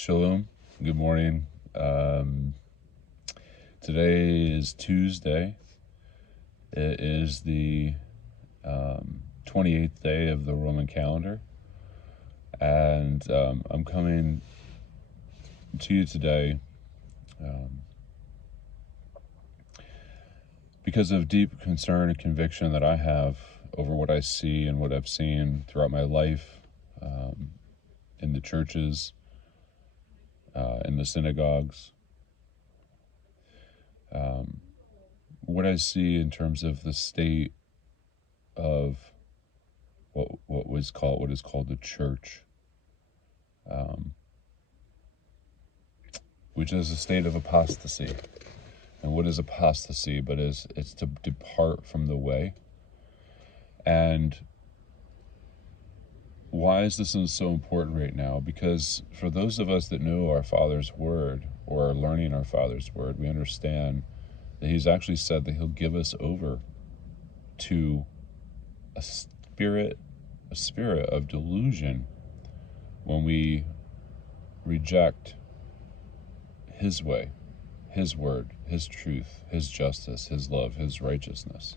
Shalom. Good morning. Today is Tuesday. It is the 28th day of the Roman calendar. And I'm coming to you today because of deep concern and conviction that I have over what I see and what I've seen throughout my life in the churches, in the synagogues, what I see in terms of the state of what is called the church, which is a state of apostasy. And what is apostasy? But it's to depart from the way. And why is this so important right now? Because for those of us that know our Father's Word, or are learning our Father's Word, we understand that He's actually said that He'll give us over to a spirit of delusion when we reject His way, His Word, His truth, His justice, His love, His righteousness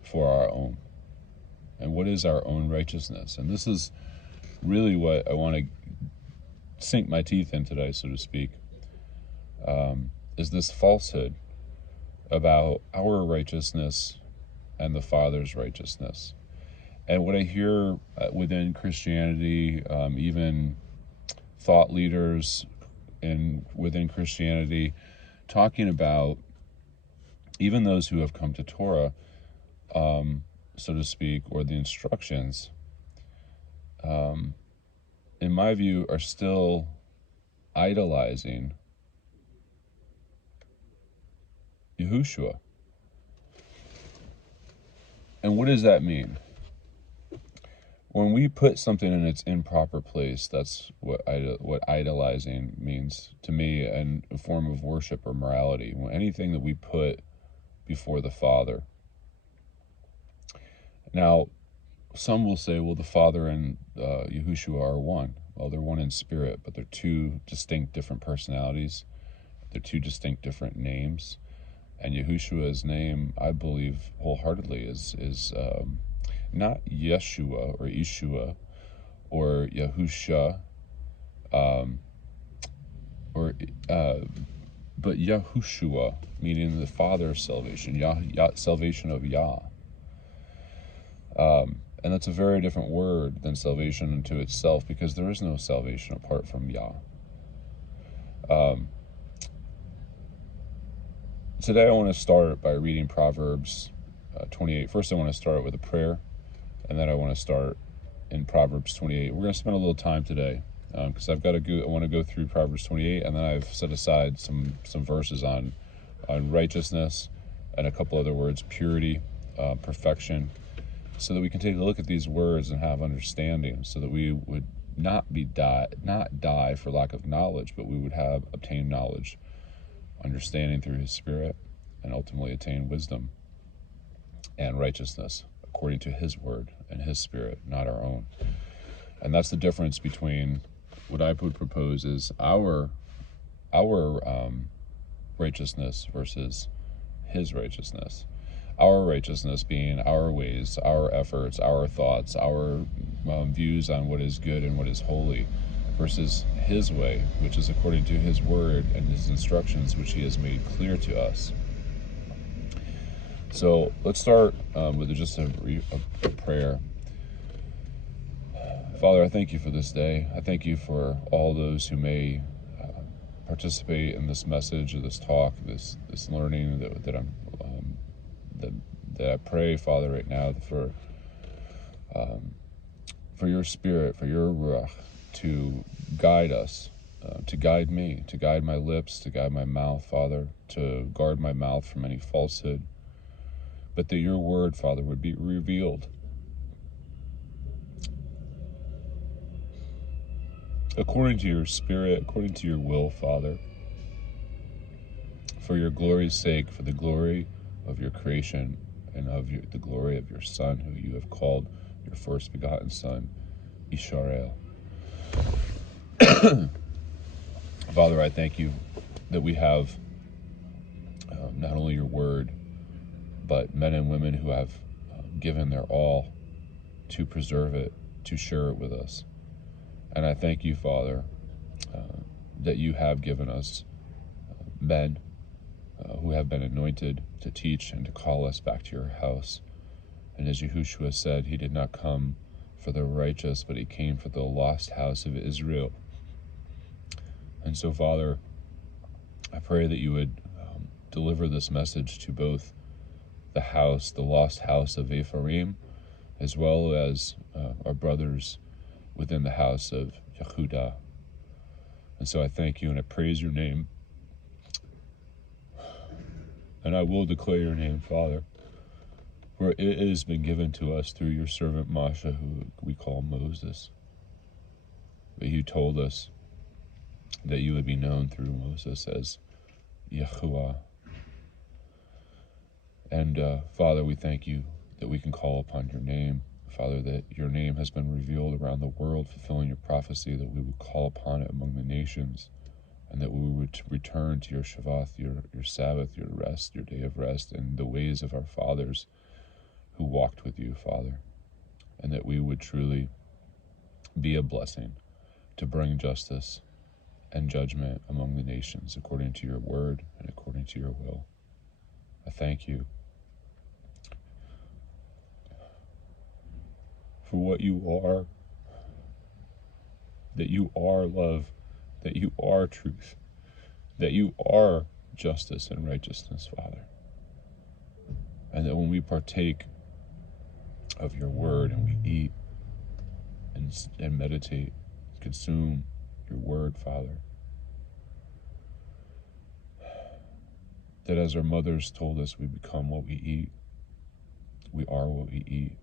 for our own. And what is our own righteousness? And this is really what I want to sink my teeth in today, so to speak, is this falsehood about our righteousness and the Father's righteousness. And what I hear within Christianity, even thought leaders within Christianity, talking about even those who have come to Torah, so to speak, or the instructions, in my view, are still idolizing Yahushua. And what does that mean? When we put something in its improper place, that's what idolizing means to me, and a form of worship or morality. Anything that we put before the Father. Now, some will say, well, the Father and Yahushua are one. Well, they're one in spirit, but they're two distinct different personalities. They're two distinct different names. And Yahushua's name, I believe wholeheartedly, is not Yeshua or Yeshua or Yahusha, but Yahushua, meaning the Father of salvation, salvation of Yah. And that's a very different word than salvation unto itself, because there is no salvation apart from Yah. Today I want to start by reading Proverbs 28. First I want to start with a prayer, and then I want to start in Proverbs 28. We're going to spend a little time today, because I want to go through Proverbs 28, and then I've set aside some verses on righteousness, and a couple other words, purity, perfection, so that we can take a look at these words and have understanding, so that we would not die for lack of knowledge, but we would obtain knowledge, understanding through His Spirit, and ultimately attain wisdom and righteousness according to His Word and His Spirit, not our own. And that's the difference between what I would propose is our righteousness versus His righteousness. Our righteousness being our ways, our efforts, our thoughts, our views on what is good and what is holy, versus His way, which is according to His Word and His instructions, which He has made clear to us. So let's start with just a prayer. Father, I thank You for this day. I thank You for all those who may participate in this message, or this talk, this learning that I pray, Father, right now for Your Spirit, for Your Ruach, to guide us, to guide me, to guide my lips, to guide my mouth, Father, to guard my mouth from any falsehood, but that Your Word, Father, would be revealed according to Your Spirit, according to Your will, Father, for Your glory's sake, for the glory of Your creation, and of the glory of Your Son, who You have called Your first begotten Son, Yisrael. Father, I thank you that we have not only your word, but men and women who have given their all to preserve it, to share it with us. And I thank you, Father, that you have given us men who have been anointed to teach and to call us back to your house. And as Yahushua said, he did not come for the righteous, but he came for the lost house of Israel. And so, Father, I pray that you would deliver this message to both the house, the lost house of Ephraim, as well as our brothers within the house of Yehuda. And so I thank you and I praise your name. And I will declare your name, Father, for it has been given to us through your servant Moshe, who we call Moses. But you told us that you would be known through Moses as Yahauah. And Father, we thank you that we can call upon your name. Father, that your name has been revealed around the world, fulfilling your prophecy, that we would call upon it among the nations, and that we would return to your Shabbat, your Sabbath, your rest, your day of rest, and the ways of our fathers who walked with you, Father, and that we would truly be a blessing to bring justice and judgment among the nations according to your word and according to your will. I thank you for what you are, that you are love, that you are truth, that you are justice and righteousness, Father. And that when we partake of your word and we eat and meditate, consume your word, Father, that as our mothers told us, we become what we eat. We are what we eat.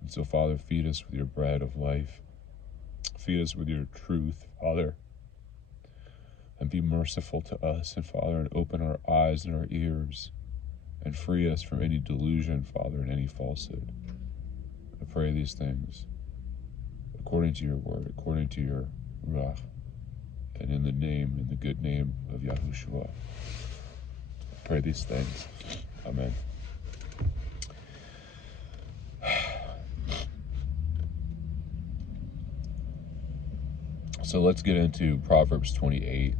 And so, Father, feed us with your bread of life. Feed us with your truth, Father. And be merciful to us, and Father, and open our eyes and our ears, and free us from any delusion, Father, and any falsehood. I pray these things according to your word, according to your Ruach, and in the good name of Yahushua. I pray these things. Amen. So let's get into Proverbs 28.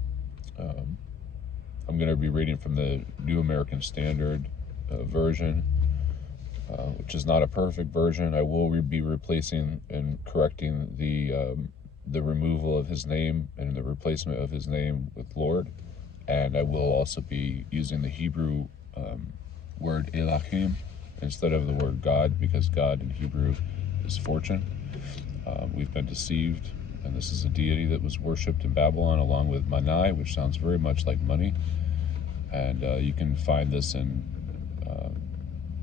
I'm going to be reading from the New American Standard version, which is not a perfect version. I will be replacing and correcting the removal of his name and the replacement of his name with Lord. And I will also be using the Hebrew word Elohim instead of the word God, because God in Hebrew is fortune. We've been deceived, and this is a deity that was worshipped in Babylon along with Manai, which sounds very much like money. And you can find this in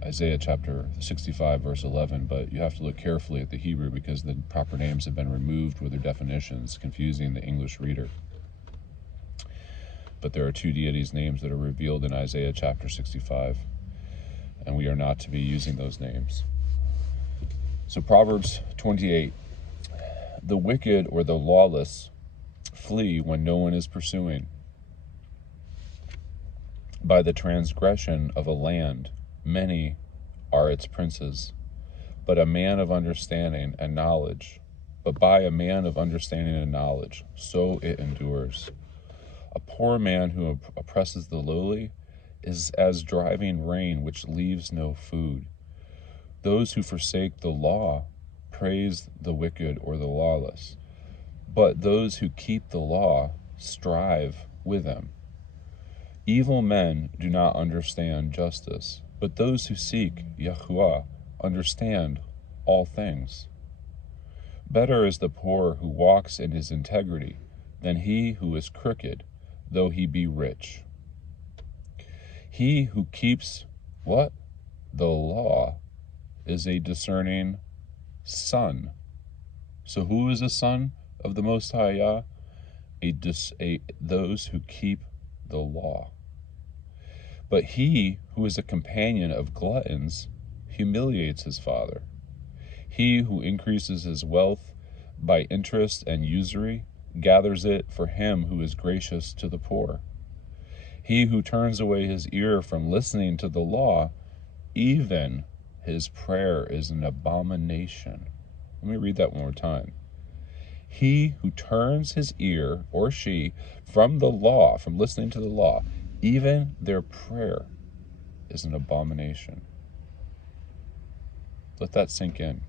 Isaiah chapter 65, verse 11, but you have to look carefully at the Hebrew because the proper names have been removed with their definitions, confusing the English reader. But there are two deities' names that are revealed in Isaiah chapter 65, and we are not to be using those names. So Proverbs 28, the wicked or the lawless flee when no one is pursuing. By the transgression of a land, many are its princes, but by a man of understanding and knowledge, so it endures. A poor man who oppresses the lowly is as driving rain which leaves no food. Those who forsake the law praise the wicked or the lawless, but those who keep the law strive with them. Evil men do not understand justice, but those who seek Yahauah understand all things. Better is the poor who walks in his integrity than he who is crooked, though he be rich. He who keeps what? The law is a discerning son. So who is a son of the Most High Yah? Those who keep the law. But he who is a companion of gluttons humiliates his father. He who increases his wealth by interest and usury gathers it for him who is gracious to the poor. He who turns away his ear from listening to the law, even his prayer is an abomination. Let me read that one more time. He who turns his ear, or she, from the law, from listening to the law, even their prayer is an abomination. Let that sink in.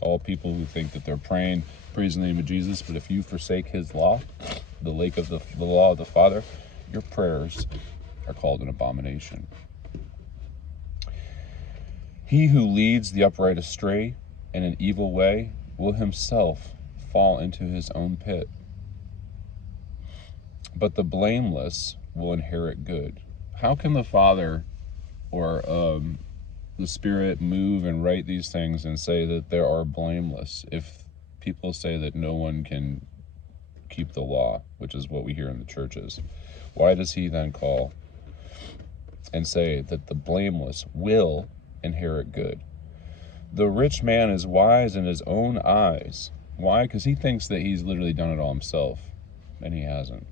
All people who think that they're praying, praise the name of Jesus, but if you forsake his law, the law of the Father, your prayers are called an abomination. He who leads the upright astray in an evil way will himself fall into his own pit. But the blameless will inherit good. How can the Father or the Spirit move and write these things and say that there are blameless if people say that no one can keep the law, which is what we hear in the churches? Why does he then call and say that the blameless will inherit good? The rich man is wise in his own eyes. Why? Because he thinks that he's literally done it all himself, and he hasn't.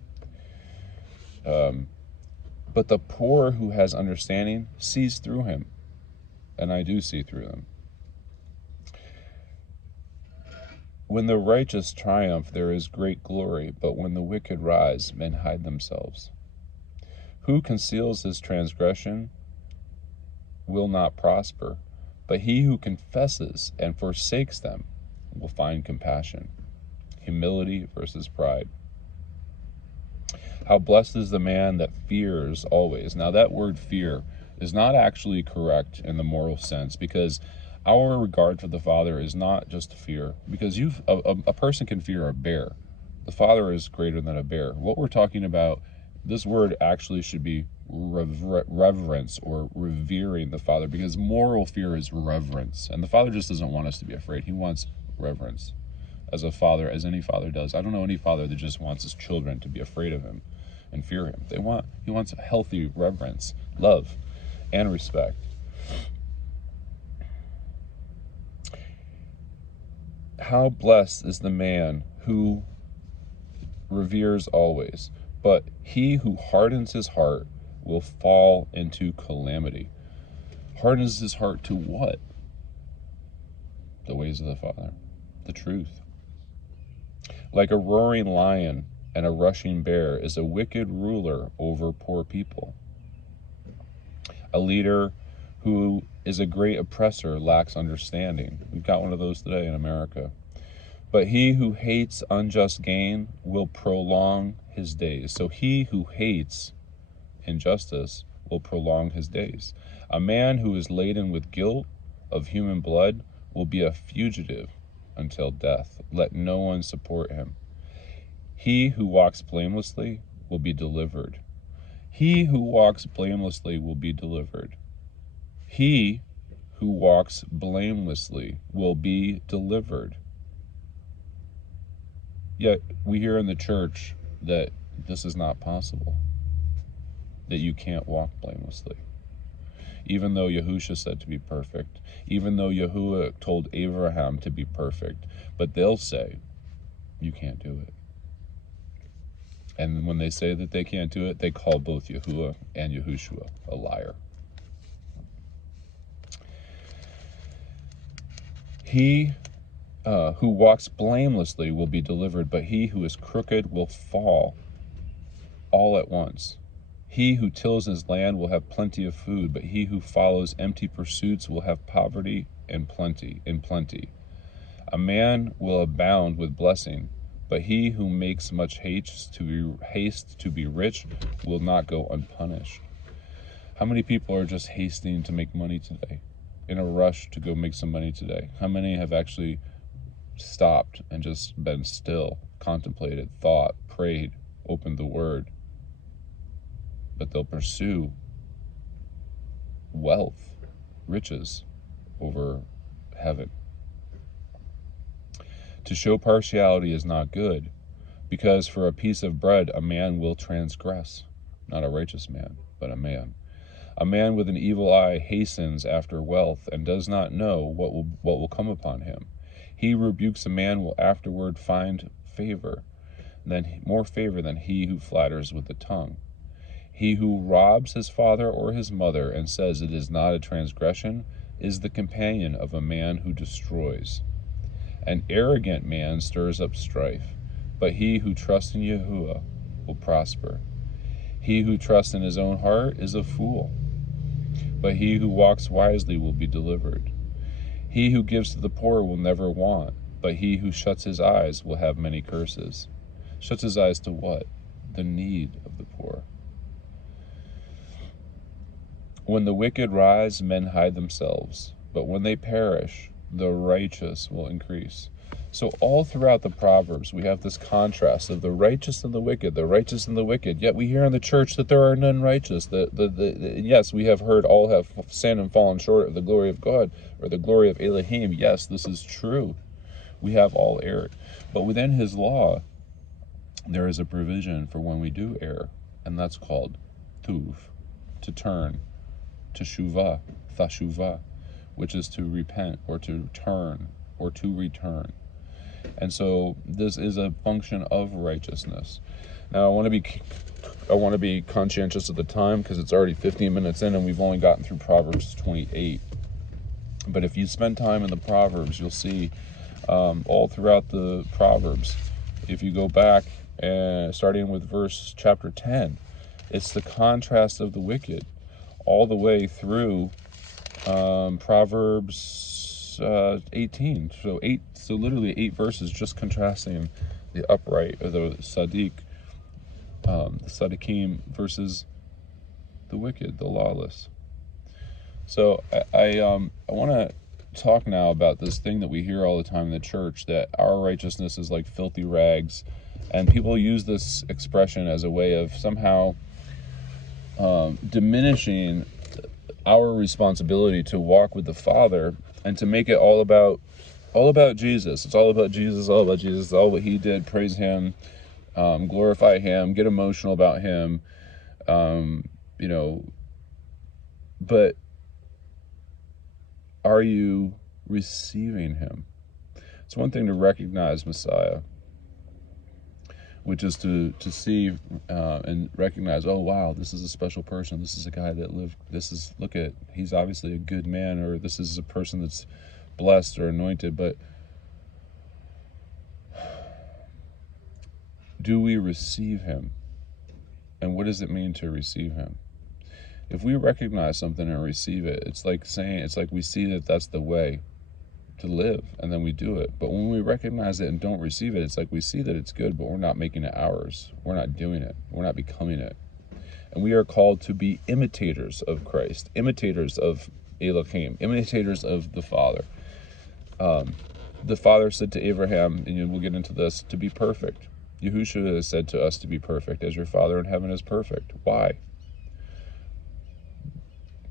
But the poor who has understanding sees through him, and I do see through them. When the righteous triumph, there is great glory, but when the wicked rise, men hide themselves. Who conceals his transgression will not prosper, but he who confesses and forsakes them will find compassion. Humility versus pride. How blessed is the man that fears always. Now that word fear is not actually correct in the moral sense, because our regard for the Father is not just fear, because a person can fear a bear. The Father is greater than a bear. What we're talking about, this word actually should be reverence or revering the Father, because moral fear is reverence, and the Father just doesn't want us to be afraid. He wants reverence, as a father, as any father does. I don't know any father that just wants his children to be afraid of him and fear him. He wants a healthy reverence, love, and respect. How blessed is the man who reveres always, but he who hardens his heart will fall into calamity. Hardens his heart to what? The ways of the Father, the truth. Like a roaring lion and a rushing bear is a wicked ruler over poor people. A leader who is a great oppressor lacks understanding. We've got one of those today in America. But he who hates unjust gain will prolong his days. So he who hates injustice will prolong his days. A man who is laden with guilt of human blood will be a fugitive until death. Let no one support him. He who walks blamelessly will be delivered. He who walks blamelessly will be delivered. He who walks blamelessly will be delivered. Yet we hear in the church that this is not possible, that you can't walk blamelessly. Even though Yahusha said to be perfect, even though Yahauah told Abraham to be perfect, but they'll say, you can't do it. And when they say that they can't do it, they call both Yahauah and Yahushua a liar. He who walks blamelessly will be delivered, but he who is crooked will fall all at once. He who tills his land will have plenty of food, but he who follows empty pursuits will have poverty and plenty. A man will abound with blessing, but he who makes much haste to be rich will not go unpunished. How many people are just hasting to make money today, in a rush to go make some money today? How many have actually stopped and just been still, contemplated, thought, prayed, opened the Word? But they'll pursue wealth, riches, over heaven. To show partiality is not good, because for a piece of bread a man will transgress. Not a righteous man, but a man. A man with an evil eye hastens after wealth and does not know what will come upon him. He who rebukes a man will afterward find favor. more favor than he who flatters with the tongue. He who robs his father or his mother and says it is not a transgression is the companion of a man who destroys. An arrogant man stirs up strife, but he who trusts in Yahauah will prosper. He who trusts in his own heart is a fool, but he who walks wisely will be delivered. He who gives to the poor will never want, but he who shuts his eyes will have many curses. Shuts his eyes to what? The need of the poor. When the wicked rise, men hide themselves, but when they perish, the righteous will increase. So all throughout the Proverbs, we have this contrast of the righteous and the wicked, the righteous and the wicked. Yet we hear in the church that there are none righteous. Yes, we have heard all have sinned and fallen short of the glory of God, or the glory of Elohim. Yes, this is true. We have all erred. But within his law, there is a provision for when we do err, and that's called tuv, to turn, to shuvah, thashuvah, which is to repent or to turn or to return. And so this is a function of righteousness. Now I want to be conscientious of the time, because it's already 15 minutes in and we've only gotten through Proverbs 28. But if you spend time in the Proverbs, you'll see all throughout the Proverbs, if you go back and starting with chapter 10, it's the contrast of the wicked all the way through Proverbs 18. So literally 8 verses just contrasting the upright, or the Tsadyq, the Tzaddikim, versus the wicked, the lawless. So I want to talk now about this thing that we hear all the time in the church, that our righteousness is like filthy rags, and people use this expression as a way of somehow diminishing our responsibility to walk with the Father, and to make it all about Jesus. It's all about Jesus, all about Jesus, all what he did. Praise him, glorify him, get emotional about him, but are you receiving him? It's one thing to recognize Messiah, which is to see and recognize, oh wow, this is a special person, this is a guy that lived, he's obviously a good man, or this is a person that's blessed or anointed. But do we receive him? And what does it mean to receive him? If we recognize something and receive it, it's like we see that that's the way to live, and then we do it. But when we recognize it and don't receive it, it's like we see that it's good, but we're not making it ours. We're not doing it. We're not becoming it. And we are called to be imitators of Christ, imitators of Elohim, imitators of the Father. The Father said to Abraham, and we'll get into this, to be perfect. YHUH has said to us to be perfect, as your Father in heaven is perfect. Why?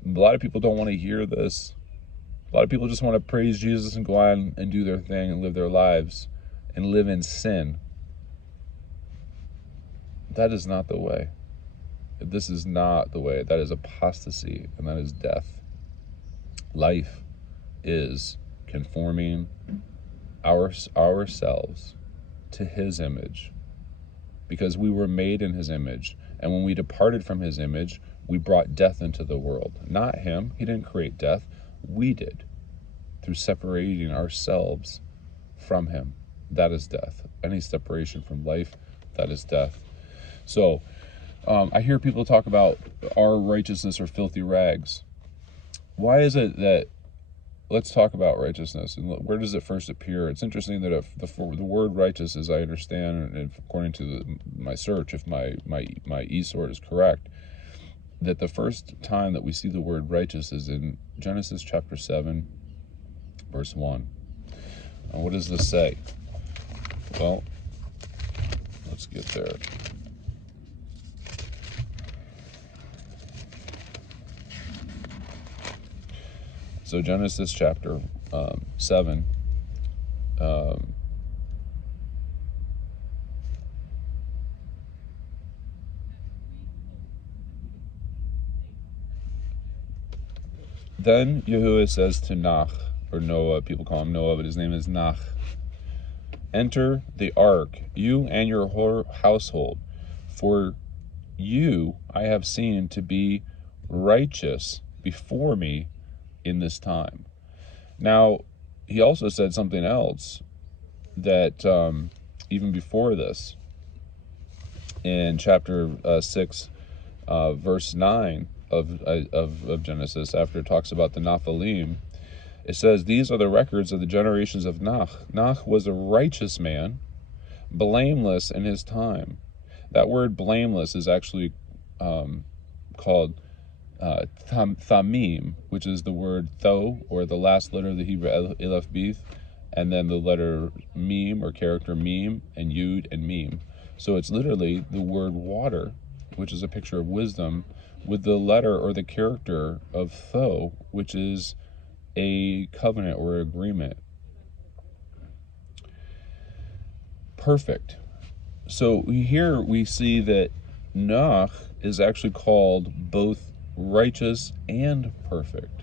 A lot of people don't want to hear this. A lot of people just want to praise Jesus and go on and do their thing and live their lives and live in sin. That is not the way. This is not the way. That is apostasy, and that is death. Life is conforming ourselves to his image, because we were made in his image. And when we departed from his image, we brought death into the world. Not him. He didn't create death. We did, through separating ourselves from him. That is death. Any separation from life, that is death. So I hear people talk about our righteousness or filthy rags. Why is it that, let's talk about righteousness, and where does it first appear? It's interesting that if the word righteous, as I understand, and according to my search, if my e-sort is correct, that the first time that we see the word righteous is in Genesis chapter 7, verse 1. And what does this say? Well, let's get there. So Genesis chapter 7, then Yahauah says to Nach, or Noah, people call him Noah, but his name is Nach, enter the ark, you and your whole household, for you I have seen to be righteous before me in this time. Now, he also said something else that even before this, in chapter 6, verse 9 of Genesis, after it talks about the Nephilim, it says, these are the records of the generations of Nach. Nach was a righteous man, blameless in his time. That word blameless is actually called thamim, which is the word tho, or the last letter of the Hebrew Aleph Beth, and then the letter meme, or character meme, and yud and meme. So it's literally the word water, which is a picture of wisdom, with the letter or the character of tho, which is a covenant or agreement. Perfect. So here we see that Nach is actually called both righteous and perfect.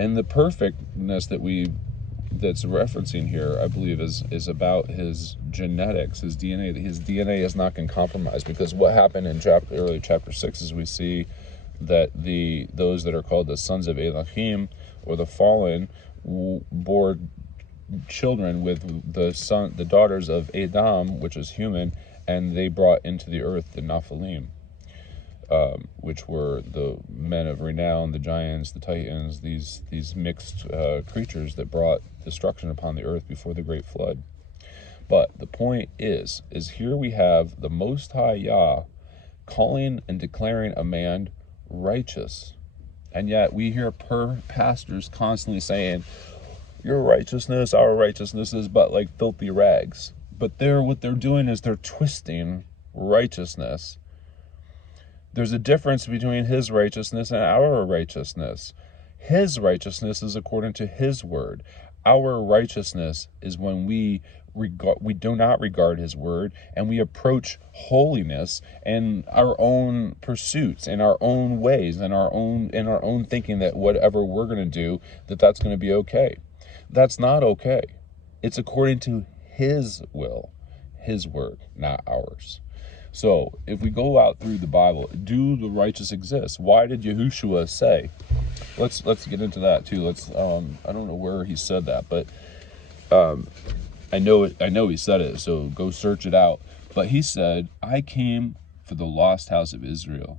And the perfectness that's referencing here, I believe, is about his genetics, his DNA. His DNA has not been compromised, because what happened in early chapter 6 is we see that those that are called the sons of Elohim, or the fallen, bore children with the daughters of Adam, which is human, and they brought into the earth the Nephilim, which were the men of renown, the giants, the titans, these mixed creatures that brought destruction upon the earth before the great flood. But the point is here we have the Most High Yah calling and declaring a man righteous, and yet we hear pastors constantly saying, your righteousness, our righteousness is but like filthy rags. But what they're doing is they're twisting righteousness. There's a difference between his righteousness and our righteousness. His righteousness is according to his word. Our righteousness is when we do not regard his word, and we approach holiness and our own pursuits and our own ways and our own thinking that whatever we're going to do, that's going to be okay. That's not okay. It's according to his will, his word, not ours. So if we go out through the Bible, do the righteous exist? Why did YHUH say? Let's get into that too. I don't know where he said that, but I know he said it, so go search it out. But he said, I came for the lost house of Israel.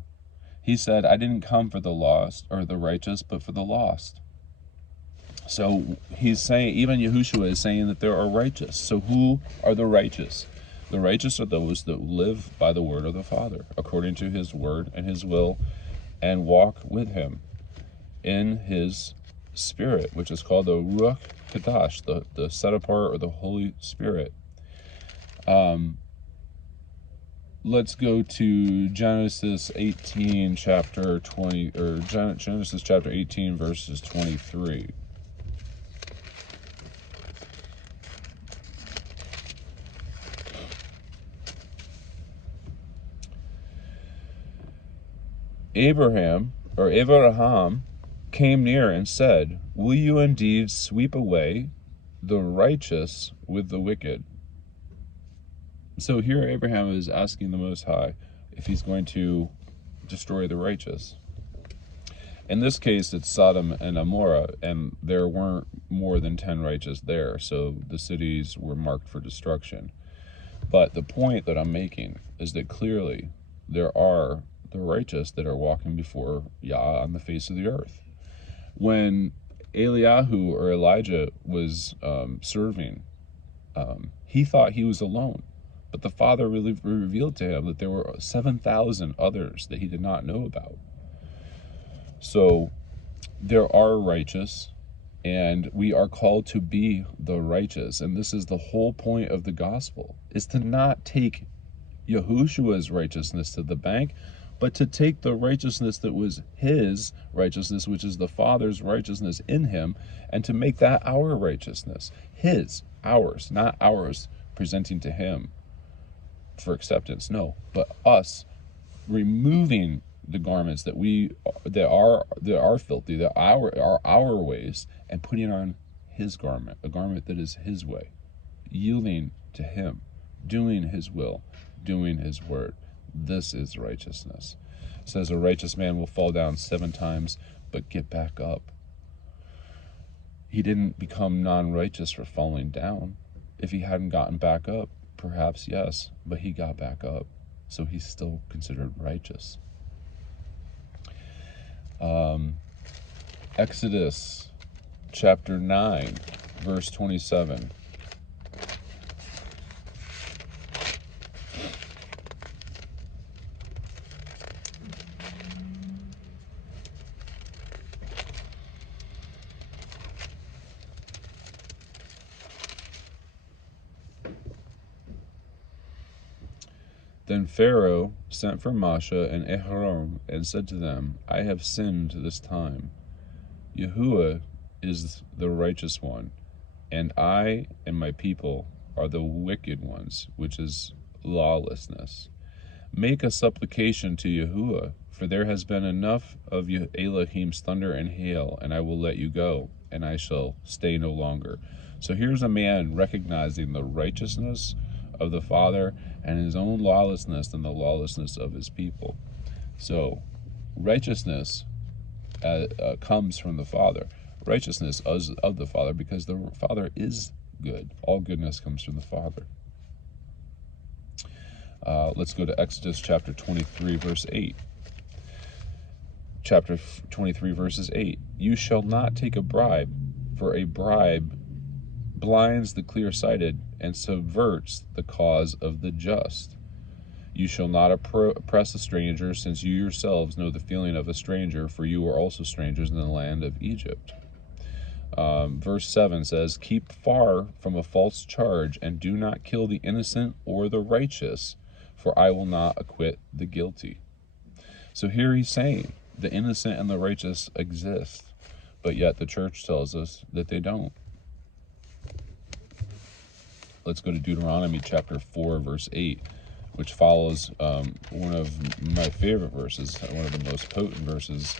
He said, I didn't come for the lost or the righteous, but for the lost. So he's saying, even YHUH is saying that there are righteous. So who are the righteous? The righteous are those that live by the word of the Father, according to his word and his will, and walk with him in his Spirit, which is called the Ruach Kadash, the set apart or the Holy Spirit. Let's go to Genesis 18, chapter 20, or Genesis chapter 18, verses 23. Abraham came near and said, will you indeed sweep away the righteous with the wicked? So here Abraham is asking the Most High if he's going to destroy the righteous. In this case, it's Sodom and Amorah, and there weren't more than 10 righteous there, so the cities were marked for destruction. But the point that I'm making is that clearly there are the righteous that are walking before Yah on the face of the earth. When Eliyahu or Elijah was serving, he thought he was alone, but the Father really revealed to him that there were 7,000 others that he did not know about. So there are righteous, and we are called to be the righteous, and this is the whole point of the gospel, is to not take Yahushua's righteousness to the bank, but to take the righteousness that was his righteousness, which is the Father's righteousness in him, and to make that our righteousness. Ours, not ours presenting to him for acceptance. No, but us removing the garments that are filthy, that are our ways, and putting on his garment, a garment that is his way, yielding to him, doing his will, doing his word. This is righteousness. It says a righteous man will fall down 7 times, but get back up. He didn't become non-righteous for falling down. If he hadn't gotten back up, perhaps yes, but he got back up, so he's still considered righteous. Exodus chapter 9, verse 27. Then Pharaoh sent for Moshe and Aaron and said to them, I have sinned this time. Yahauah is the righteous one, and I and my people are the wicked ones, which is lawlessness. Make a supplication to Yahauah, for there has been enough of Elohim's thunder and hail, and I will let you go, and I shall stay no longer. So here's a man recognizing the righteousness of the Father and his own lawlessness and the lawlessness of his people. So righteousness comes from the Father. Righteousness is of the Father, because the Father is good. All goodness comes from the Father. Let's go to Exodus chapter 23, verse 8. Chapter 23, verses 8. You shall not take a bribe, for a bribe blinds the clear-sighted and subverts the cause of the just. You shall not oppress a stranger, since you yourselves know the feeling of a stranger, for you are also strangers in the land of Egypt. Verse 7 says, keep far from a false charge, and do not kill the innocent or the righteous, for I will not acquit the guilty. So here he's saying the innocent and the righteous exist, but yet the church tells us that they don't. Let's go to Deuteronomy chapter 4, verse 8, which follows one of my favorite verses, one of the most potent verses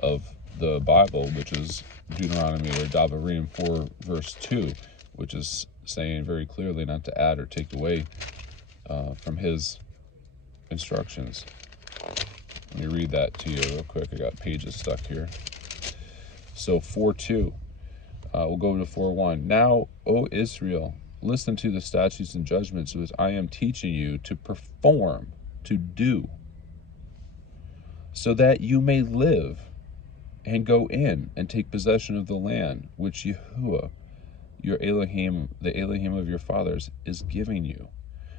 of the Bible, which is Deuteronomy, or Devarim 4, verse 2, which is saying very clearly not to add or take away from his instructions. Let me read that to you real quick. I got pages stuck here. So 4:2. We'll go to 4:1. Now, O Israel, listen to the statutes and judgments which I am teaching you to perform, to do, so that you may live and go in and take possession of the land which Yahauah, your Elohim, the Elohim of your fathers, is giving you.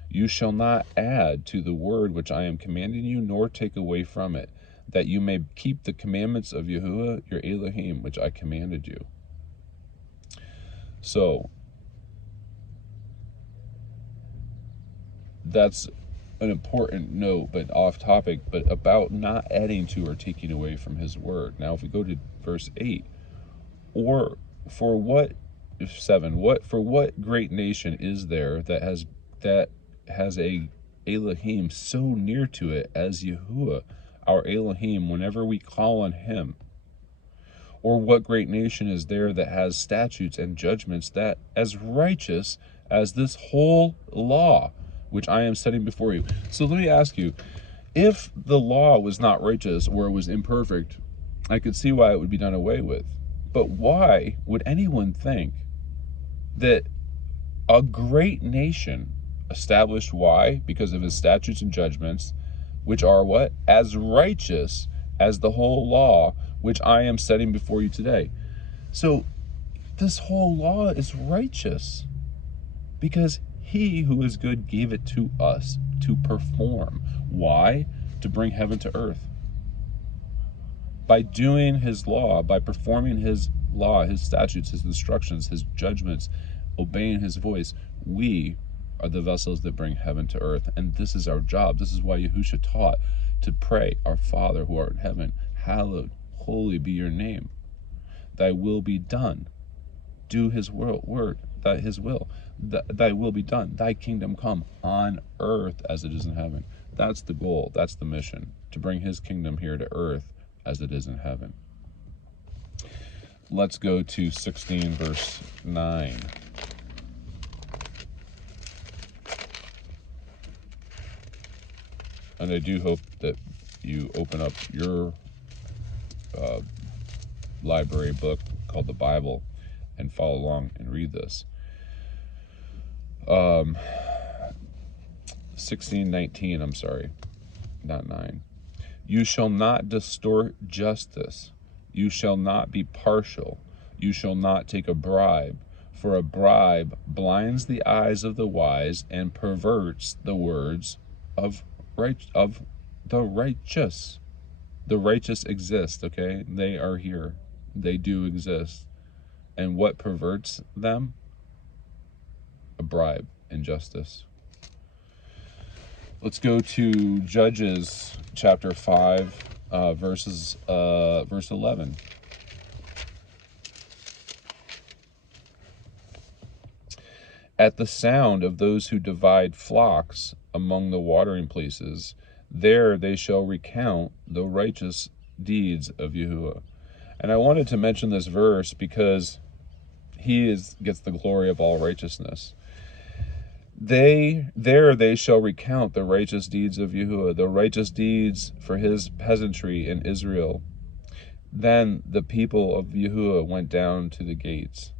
You shall not add to the word which I am commanding you, nor take away from it, that you may keep the commandments of Yahauah, your Elohim, which I commanded you. So, that's an important note, but off topic, but about not adding to or taking away from his word. Now, if we go to verse 8, or for what great nation is there that has a Elohim so near to it as Yahauah, our Elohim, whenever we call on him? Or what great nation is there that has statutes and judgments that as righteous as this whole law which I am setting before you? So let me ask you, if the law was not righteous or it was imperfect, I could see why it would be done away with. But why would anyone think that a great nation established, why? Because of his statutes and judgments, which are what? As righteous as the whole law which I am setting before you today. So this whole law is righteous because he who is good gave it to us to perform. Why? To bring heaven to earth. By doing his law, by performing his law, his statutes, his instructions, his judgments, obeying his voice, we are the vessels that bring heaven to earth. And this is our job. This is why Yahushua taught to pray, our Father who art in heaven, hallowed, holy be your name. Thy will be done. Do his word, his will. Thy will be done. Thy kingdom come on earth as it is in heaven. That's the goal. That's the mission, to bring his kingdom here to earth as it is in heaven. let's go to 16 verse 9. And I do hope that you open up your library book called the Bible and follow along and read this. 16:19, I'm sorry, not 9. You shall not distort justice. You shall not be partial. You shall not take a bribe, for a bribe blinds the eyes of the wise and perverts the words of the righteous. The righteous exist, okay? They are here. They do exist. And what perverts them? A bribe, injustice. Let's go to Judges chapter 5, verse 11. At the sound of those who divide flocks among the watering places, there they shall recount the righteous deeds of Yahauah. And I wanted to mention this verse because he gets the glory of all righteousness. There they shall recount the righteous deeds of Yahauah, the righteous deeds for his peasantry in Israel. Then the people of Yahauah went down to the gates.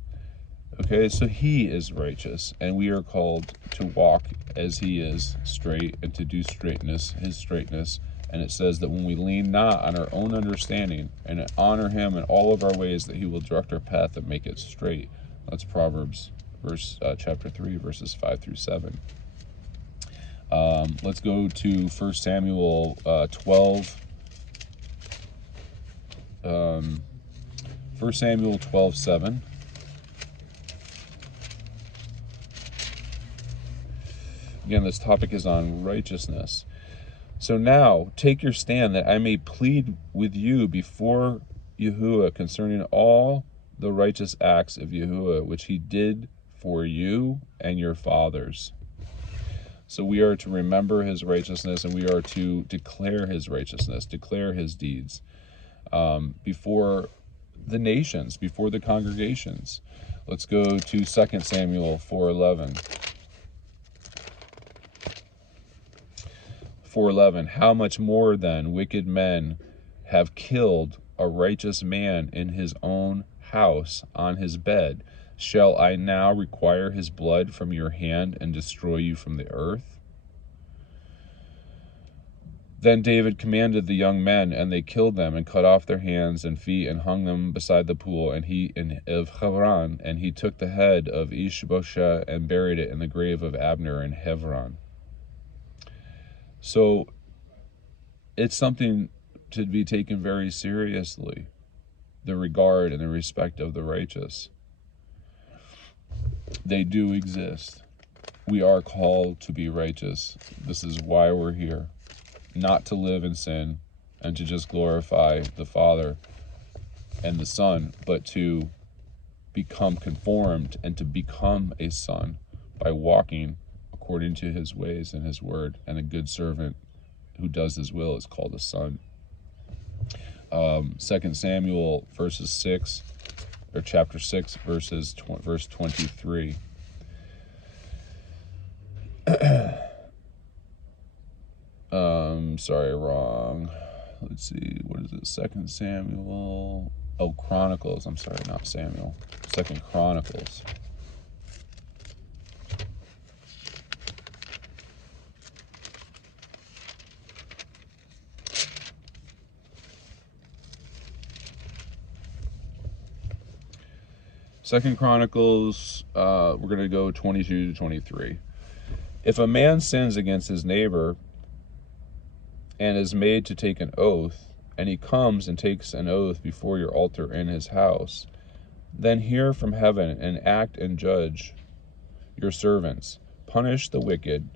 Okay, so he is righteous, and we are called to walk as he is, straight, and to do straightness, his straightness. And it says that when we lean not on our own understanding and honor him in all of our ways, that he will direct our path and make it straight. That's Proverbs chapter 3, verses 5 through 7. Let's go to 1 Samuel 12. 1 Samuel 12:7. Again, this topic is on righteousness. So now, take your stand that I may plead with you before Yahauah concerning all the righteous acts of Yahauah, which he did for you and your fathers. So we are to remember his righteousness, and we are to declare his righteousness, declare his deeds before the nations, before the congregations. Let's go to 2 Samuel 4:11. 4:11. How much more then wicked men have killed a righteous man in his own house on his bed? Shall I now require his blood from your hand and destroy you from the earth? Then David commanded the young men, and they killed them and cut off their hands and feet and hung them beside the pool of Hebron. And he took the head of Ishbosheth and buried it in the grave of Abner in Hebron. So it's something to be taken very seriously, the regard and the respect of the righteous. They do exist. We are called to be righteous. This is why we're here. Not to live in sin and to just glorify the Father and the Son, but to become conformed and to become a son by walking according to his ways and his word. And a good servant who does his will is called a son. 2 Samuel chapter 6, verse 23. Sorry, wrong. Let's see, what is it? 2 Samuel. Oh, Chronicles. I'm sorry, not Samuel. 2 Chronicles. Second Chronicles, we're going to go 22 to 23. If a man sins against his neighbor and is made to take an oath, and he comes and takes an oath before your altar in his house, then hear from heaven and act and judge your servants. Punish the wicked,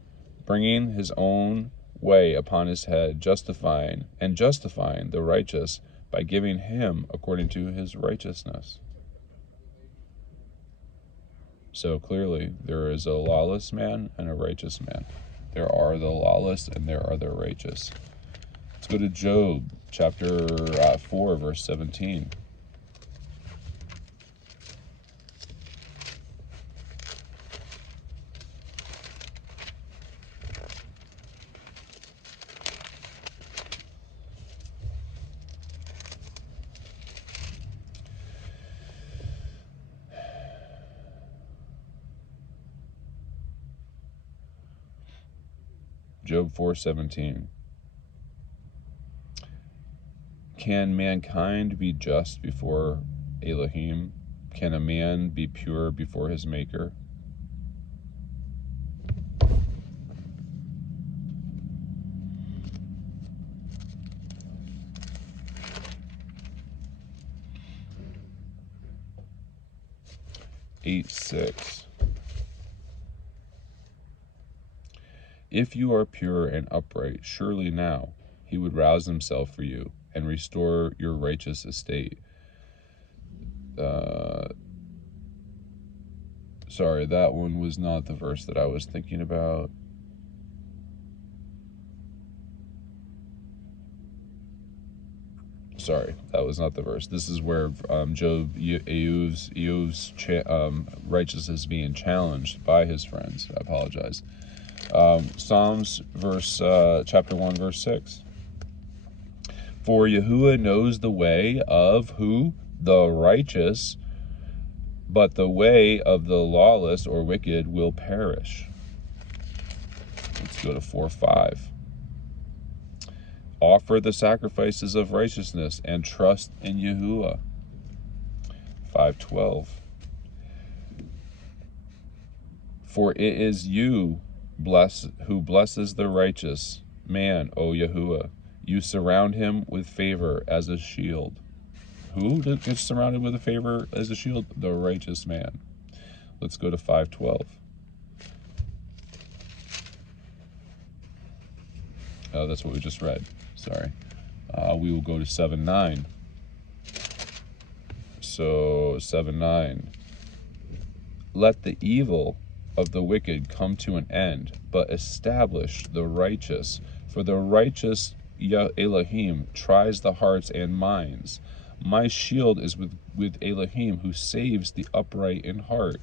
bringing his own way upon his head, justifying the righteous by giving him according to his righteousness. So clearly, there is a lawless man and a righteous man. There are the lawless and there are the righteous. Let's go to Job chapter 4, verse 17. Job 4:17. Can mankind be just before Elohim? Can a man be pure before his maker? Eight, 6. If you are pure and upright, surely now he would rouse himself for you and restore your righteous estate. Sorry, that one was not the verse that I was thinking about. Sorry, that was not the verse. This is where Yahuv's righteousness is being challenged by his friends. I apologize. Psalms chapter 1, verse 6. For Yahauah knows the way of who? The righteous, but the way of the lawless or wicked will perish. Let's go to 4:5. Offer the sacrifices of righteousness and trust in Yahauah. 5:12. For it is you who blesses the righteous man, O Yahauah. You surround him with favor as a shield. Who gets surrounded with a favor as a shield? The righteous man. Let's go to 5:12. Oh, that's what we just read. Sorry. We will go to 7:9. So 7:9. Let the evil of the wicked come to an end, but establish the righteous. For the righteous Elohim tries the hearts and minds. My shield is with Elohim, who saves the upright in heart.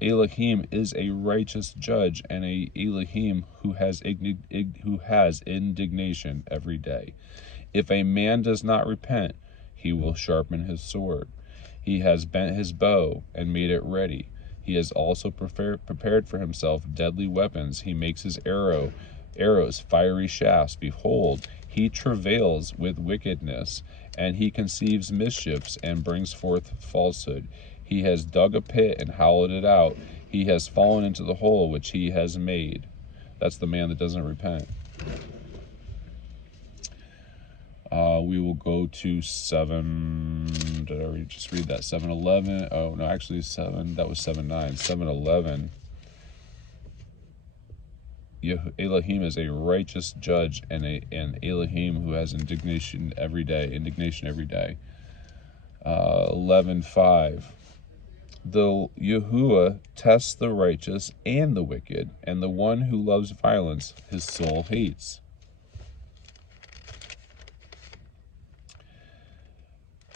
Elohim is a righteous judge, and a Elohim who has indignation every day. If a man does not repent, he will sharpen his sword. He has bent his bow and made it ready. He has also prepared for himself deadly weapons. He makes his arrows fiery shafts. Behold, he travails with wickedness, and he conceives mischiefs and brings forth falsehood. He has dug a pit and hollowed it out. He has fallen into the hole which he has made. That's the man that doesn't repent. We will go to 7. Did I already just read that? 7:11. Oh, no, actually 7. That was 7:9. 7:11. Elohim is a righteous judge, and an Elohim who has indignation every day. 11:5. The Yahauah tests the righteous and the wicked, and the one who loves violence his soul hates.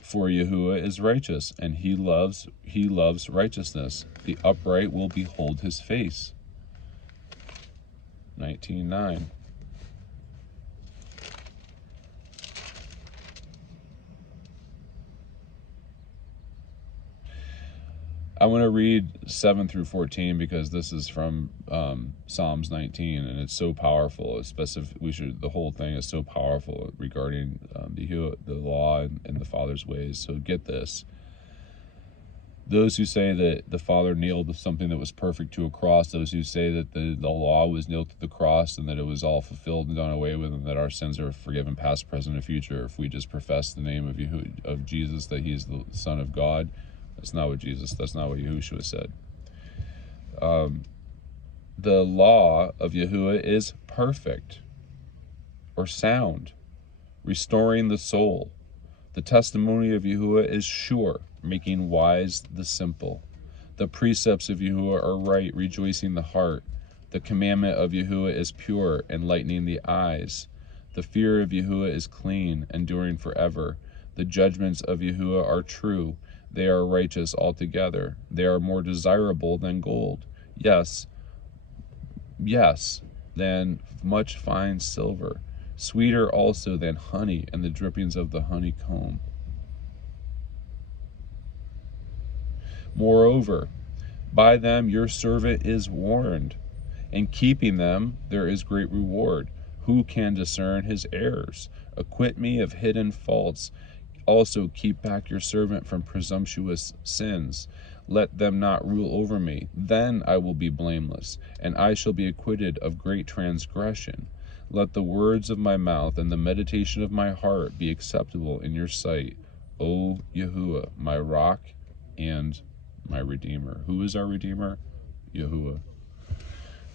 For Yahauah is righteous, and he loves righteousness. The upright will behold his face. 19:9. I want to read 7 through 14 because this is from Psalms 19, and it's so powerful. The whole thing is so powerful regarding the law and the Father's ways. So get this. Those who say that the Father nailed something that was perfect to a cross, those who say that the law was nailed to the cross and that it was all fulfilled and done away with, and that our sins are forgiven past, present, and future if we just profess the name of Jesus, that he is the Son of God. That's not what Yahushua said. The law of Yahauah is perfect or sound, restoring the soul. The testimony of Yahauah is sure, making wise the simple. The precepts of Yahauah are right, rejoicing the heart. The commandment of Yahauah is pure, enlightening the eyes. The fear of Yahauah is clean, enduring forever. The judgments of Yahauah are true. They are righteous altogether. They are more desirable than gold. Yes, than much fine silver. Sweeter also than honey and the drippings of the honeycomb. Moreover, by them your servant is warned, In keeping them there is great reward. Who can discern his errors? Acquit me of hidden faults. Also keep back your servant from presumptuous sins. Let them not rule over me. Then I will be blameless, and I shall be acquitted of great transgression. Let the words of my mouth and the meditation of my heart be acceptable in your sight, O Yahauah, my rock and my Redeemer. Who is our Redeemer? Yahauah.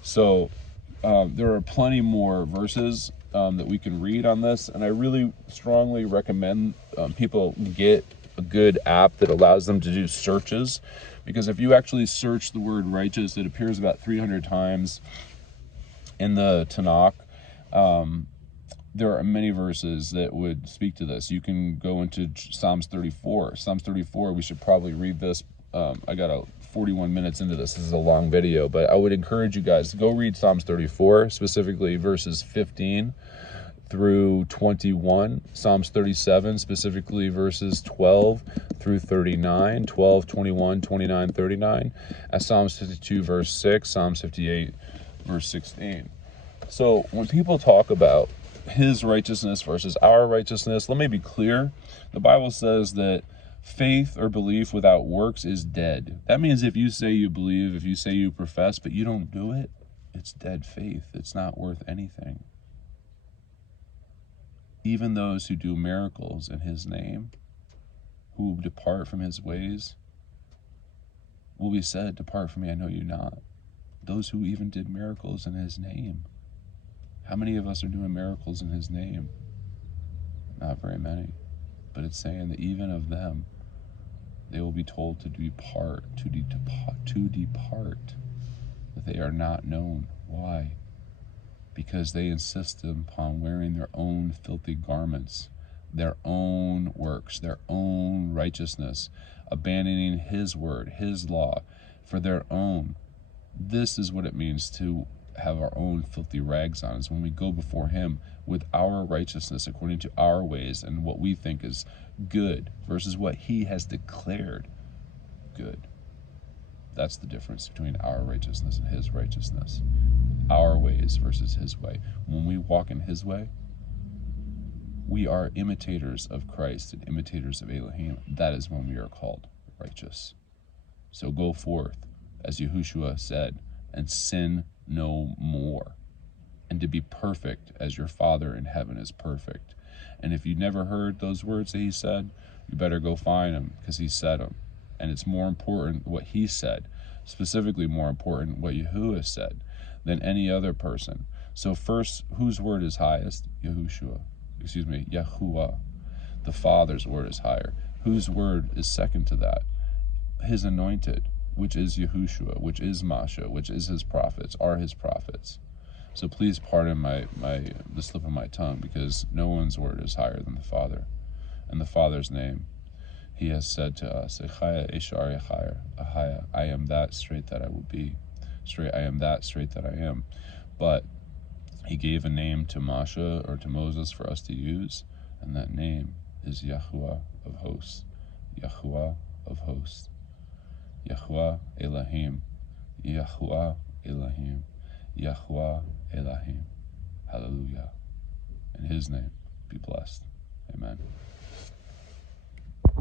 So there are plenty more verses that we can read on this, and I really strongly recommend people get a good app that allows them to do searches, because if you actually search the word righteous, it appears about 300 times in the Tanakh. There are many verses that would speak to this. You can go into Psalms 34. Psalms 34, we should probably read this. I got 41 minutes into this. This is a long video, but I would encourage you guys to go read Psalms 34, specifically verses 15 through 21. Psalms 37, specifically verses 12 through 39, 12, 21, 29, 39. As Psalms 52, verse 6, Psalms 58, verse 16. So when people talk about his righteousness versus our righteousness, let me be clear. The Bible says that faith or belief without works is dead. That means if you say you believe, if you say you profess, but you don't do it, it's dead faith. It's not worth anything. Even those who do miracles in his name, who depart from his ways, will be said, depart from me, I know you not. Those who even did miracles in his name. How many of us are doing miracles in his name? Not very many. But it's saying that even of them, they will be told to depart, that they are not known. Why? Because they insist upon wearing their own filthy garments, their own works, their own righteousness, abandoning his word, his law, for their own. This is what it means to have our own filthy rags on, is when we go before him with our righteousness according to our ways and what we think is good versus what he has declared good. That's the difference between our righteousness and his righteousness. Our ways versus his way. When we walk in his way, we are imitators of Christ and imitators of Elohim. That is when we are called righteous. So go forth, as Yahushua said, and sin no more, and to be perfect as your Father in heaven is perfect. And if you never heard those words that he said, you better go find them, because he said them. And it's more important what he said, specifically more important what Yahauah said, than any other person. So first, whose word is highest? Yahauah. The Father's word is higher. Whose word is second to that? His anointed, which is Yahushua, which is Masha, which is his prophets, are his prophets. So please pardon the slip of my tongue, because no one's word is higher than the Father. In the Father's name, he has said to us, Echaya Eshar Yachaya, Ahaya, I am that straight that I will be. Straight, I am that straight that I am. But he gave a name to Masha, or to Moses, for us to use, and that name is Yahauah of hosts. Yahauah of hosts. Yahauah Elohim. Yahauah Elohim. Yahauah Elohim. Hallelujah. In his name, be blessed. Amen.